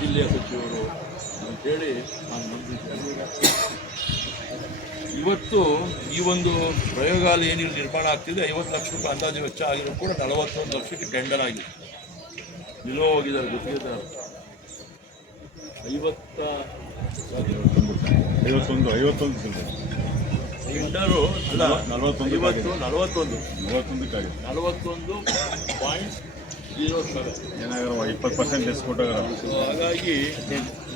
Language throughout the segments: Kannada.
ಜಿಲ್ಲೆಯ ಸಚಿವರು ಅಂತೇಳಿ ನಾನು ನಂಬಿದ್ದೇನೆ ಇವತ್ತು ಈ ಒಂದು ಪ್ರಯೋಗಾಲಯ ಏನು ನಿರ್ಮಾಣ ಆಗ್ತಿದೆ ಐವತ್ತು ಲಕ್ಷ ರೂಪಾಯಿ ಅಂದಾಜು ವೆಚ್ಚ ಆಗಿರೋ ಕೂಡ ನಲವತ್ತೊಂದು ಲಕ್ಷಕ್ಕೆ ಟೆಂಡರ್ ಆಗಿದೆ. ನಿಲೋ ಹೋಗಿದ್ದಾರೆ ಗುತ್ತಿಗೆದಾರರು ಐವತ್ತ ಐವತ್ತೊಂದು ಐವತ್ತೊಂದು ಟೆಂಡರು ಅಲ್ಲ ನಲವತ್ತೊಂದು ಇವತ್ತು ನಲವತ್ತೊಂದು. ನಲವತ್ತೊಂದು ಪಾಯಿಂಟ್ ಜೀರೋ ಸೆವೆನ್ ಏನಾಗಾರ ಇಪ್ಪತ್ತು ಪರ್ಸೆಂಟ್ ಡಿಸ್ಕೌಂಟ್ ಸೊ ಹಾಗಾಗಿ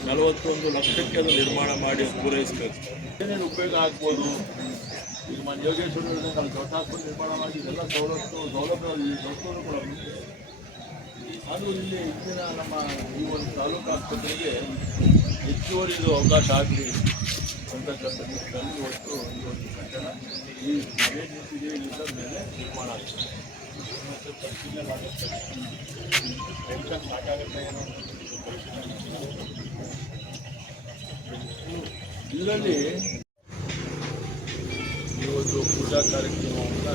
ನಲವತ್ತೊಂದು ಲಕ್ಷಕ್ಕೆ ಅದು ನಿರ್ಮಾಣ ಮಾಡಿ ಪೂರೈಸಬೇಕು. ಏನೇನು ಉಪಯೋಗ ಆಗ್ಬೋದು? ಈಗ ಮನೆ ಯೋಗೇಶ್ವರ ಹೇಳಿದಂಗೆ ದೊಡ್ಡ ಆಸ್ಪತ್ರೆ ನಿರ್ಮಾಣ ಮಾಡಿ ಇದೆಲ್ಲ ಸವಲತ್ತು ಸೌಲಭ್ಯ ದೊಡ್ಡ ಕೂಡ. ಅದು ಇಲ್ಲಿ ಹೆಚ್ಚಿನ ನಮ್ಮ ಈ ಒಂದು ತಾಲೂಕು ಆಸ್ಪತ್ರೆಗೆ ಹೆಚ್ಚುವರಿದು ಅವಕಾಶ ಆಗಲಿ ಅಂತಕ್ಕಂಥ ನಿಟ್ಟಿನಲ್ಲಿ ಒಟ್ಟು ಈ ಒಂದು ಕಟ್ಟಡ ಈ ಮೇಲೆ ನಿರ್ಮಾಣ ಆಗ್ತದೆ. ಇದರಲ್ಲಿ ಒಂದು ಪೂಜಾ ಕಾರ್ಯಕ್ರಮವನ್ನು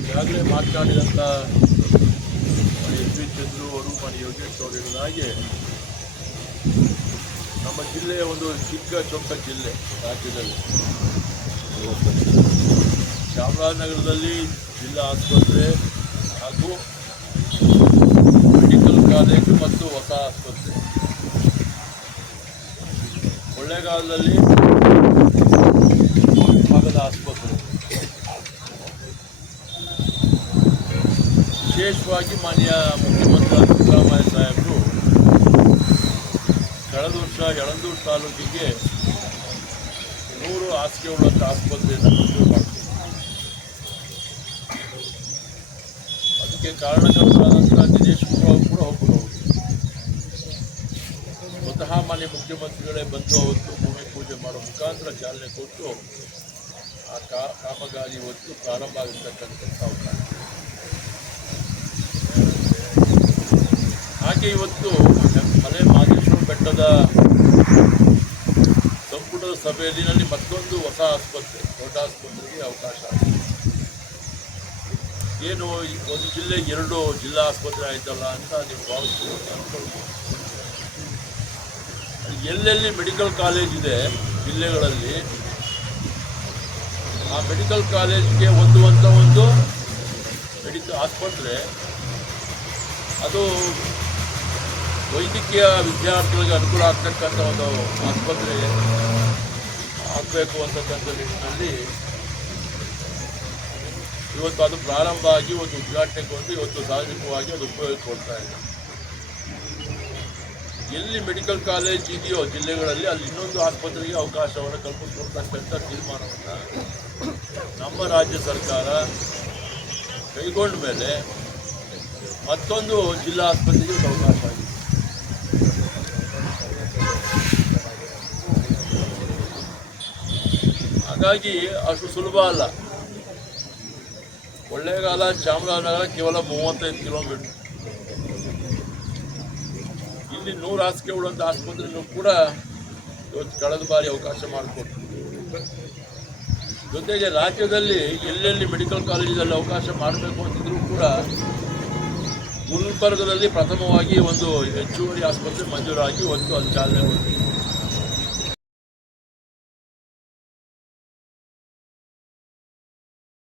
ಈಗಾಗಲೇ ಮಾತನಾಡಿದಂಥ ಎಸ್ ವಿ ಚಂದ್ರು ಅವರು, ಮನೆ ಯೋಗೇಶ್ ಅವರು ಹೇಳಿದ ಹಾಗೆ ನಮ್ಮ ಜಿಲ್ಲೆಯ ಒಂದು ಚಿಕ್ಕ ಚೊಕ್ಕ ಜಿಲ್ಲೆ ರಾಜ್ಯದಲ್ಲಿ. ಚಾಮರಾಜನಗರದಲ್ಲಿ ಜಿಲ್ಲಾ ಆಸ್ಪತ್ರೆ ಹಾಗೂ ಮೆಡಿಕಲ್ ಕಾಲೇಜು ಮತ್ತು ಹೊಸ ಆಸ್ಪತ್ರೆ. ಕೊಳ್ಳೇಗಾಲದಲ್ಲಿ ಭಾಗದ ಆಸ್ಪತ್ರೆ. ವಿಶೇಷವಾಗಿ ಮಾನ್ಯ ಮುಖ್ಯಮಂತ್ರಿ ಸಿದ್ದರಾಮಯ್ಯ ಸಾಹೇಬರು ಕಳೆದ ವರ್ಷ ಯಳಂದೂರು ತಾಲೂಕಿಗೆ ನೂರು ಹಾಸಿಗೆ ಉಳ್ಳಂಥ ಆಸ್ಪತ್ರೆಯನ್ನು ಮಂಜೂರು ಅದಕ್ಕೆ ಕಾರಣಕರ್ತರಾದಂಥ ದಿನೇಶ್ ಗುರುರಾವ್ ಕೂಡ ಒಬ್ಬರು ಸ್ವತಃ ಮಾನ್ಯ ಮುಖ್ಯಮಂತ್ರಿಗಳೇ ಬಂದು ಅವತ್ತು ಭೂಮಿ ಪೂಜೆ ಮಾಡೋ ಮುಖಾಂತರ ಚಾಲನೆ ಕೊಟ್ಟು ಆ ಕಾ, ಕಾಮಗಾರಿ ಇವತ್ತು ಪ್ರಾರಂಭ ಆಗಿರ್ತಕ್ಕಂಥ ಹಾಗೆ ಇವತ್ತು ಮಲೆ ಮಾದೇಶ್ವರ ಬೆಟ್ಟದ ಸಂಪುಟದ ಸಭೆಯಲ್ಲಿ ಮತ್ತೊಂದು ಹೊಸ ಆಸ್ಪತ್ರೆ, ದೊಡ್ಡ ಆಸ್ಪತ್ರೆಗೆ ಅವಕಾಶ ಆಗಿದೆ. ಏನು ಒಂದು ಜಿಲ್ಲೆ ಎರಡು ಜಿಲ್ಲಾ ಆಸ್ಪತ್ರೆ ಆಯ್ತಲ್ಲ ಅಂತ ನೀವು ಅನ್ಕೊಳ್ಬೋದು ಎಲ್ಲೆಲ್ಲಿ ಮೆಡಿಕಲ್ ಕಾಲೇಜ್ ಇದೆ ಜಿಲ್ಲೆಗಳಲ್ಲಿ, ಆ ಮೆಡಿಕಲ್ ಕಾಲೇಜ್ಗೆ ಹೊಂದುವಂಥ ಒಂದು ಮೆಡಿಕಲ್ ಆಸ್ಪತ್ರೆ, ಅದು ವೈದ್ಯಕೀಯ ವಿದ್ಯಾರ್ಥಿಗಳಿಗೆ ಅನುಕೂಲ ಆಗ್ತಕ್ಕಂಥ ಒಂದು ಆಸ್ಪತ್ರೆ ಆಗಬೇಕು ಅಂತಕ್ಕಂಥ ನಿಟ್ಟಿನಲ್ಲಿ ಇವತ್ತು ಅದು ಪ್ರಾರಂಭ ಆಗಿ ಒಂದು ಉದ್ಘಾಟನೆಗೊಂಡು ಇವತ್ತು ಸಾರ್ವಜನಿಕವಾಗಿ ಅದು ಉಪಯೋಗ ಕೊಡ್ತಾ ಇದೆ. ಎಲ್ಲಿ ಮೆಡಿಕಲ್ ಕಾಲೇಜ್ ಇದೆಯೋ ಜಿಲ್ಲೆಗಳಲ್ಲಿ ಅಲ್ಲಿ ಇನ್ನೊಂದು ಆಸ್ಪತ್ರೆಗೆ ಅವಕಾಶವನ್ನು ಕಲ್ಪಿಸ್ಕೊಡ್ತಕ್ಕಂಥ ತೀರ್ಮಾನವನ್ನು ನಮ್ಮ ರಾಜ್ಯ ಸರ್ಕಾರ ಕೈಗೊಂಡ ಮೇಲೆ ಮತ್ತೊಂದು ಜಿಲ್ಲಾ ಆಸ್ಪತ್ರೆಗೆ ಅವಕಾಶ ಆಗಿದೆ. ಹಾಗಾಗಿ ಅಷ್ಟು ಸುಲಭ ಅಲ್ಲ. ಕೊಳ್ಳೇಗಾಲ ಚಾಮರಾಜನಗರ ಕೇವಲ ಮೂವತ್ತೈದು ಕಿಲೋಮೀಟರ್ ಇಲ್ಲಿ ನೂರು ಹಾಸಿಗೆ ಉಳ್ಳಂಥ ಆಸ್ಪತ್ರೆನೂ ಕೂಡ ಇವತ್ತು ಕಳೆದ ಬಾರಿ ಅವಕಾಶ ಮಾಡಿಕೊಟ್ಟು ಜೊತೆಗೆ ರಾಜ್ಯದಲ್ಲಿ ಎಲ್ಲೆಲ್ಲಿ ಮೆಡಿಕಲ್ ಕಾಲೇಜಲ್ಲಿ ಅವಕಾಶ ಮಾಡಬೇಕು ಅಂತಿದ್ರು ಕೂಡ ಗುಲ್ಬರ್ಗದಲ್ಲಿ ಪ್ರಥಮವಾಗಿ ಒಂದು ಹೆಚ್ಚುವರಿ ಆಸ್ಪತ್ರೆ ಮಂಜೂರಾಗಿ ಒಂದು ಅಲ್ಲಿ ಚಾಲನೆ